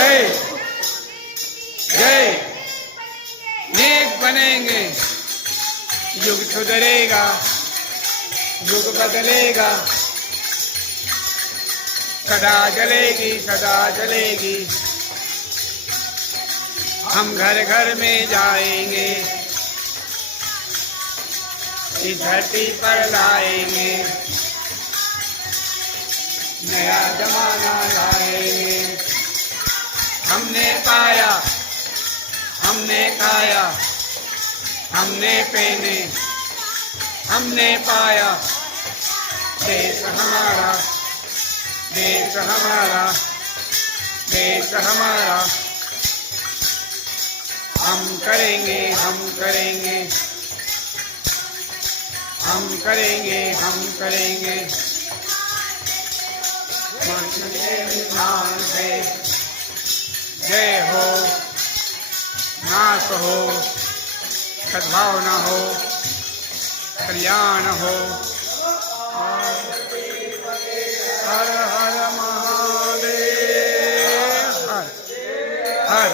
जय जय। नेक बनेंगे, युग सुधरेगा, युग बदलेगा, सदा जलेगी, सदा जलेगी। हम घर घर में जाएंगे, इस धरती पर लाएंगे, नया जमाना लाएंगे। हमने पाया, हमने खाया, हमने पहने, हमने पाया। देश हमारा, देश हमारा, देश हमारा। हम करेंगे, हम करेंगे, हम करेंगे, हम करेंगे। नाम से जय हो, नाश हो, सद्भावना हो, कल्याण हो। हर हर महादेव, हर हर